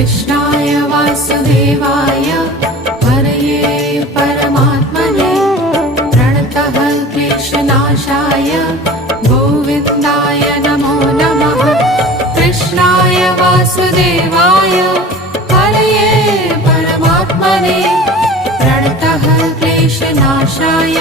कृष्णाय वासुदेवाय हरये परमात्मने प्रणतः क्लेशनाशाय गोविन्दाय नमो नमः। कृष्णाय वासुदेवाय हरये परमात्मने प्रणतः क्लेशनाशाय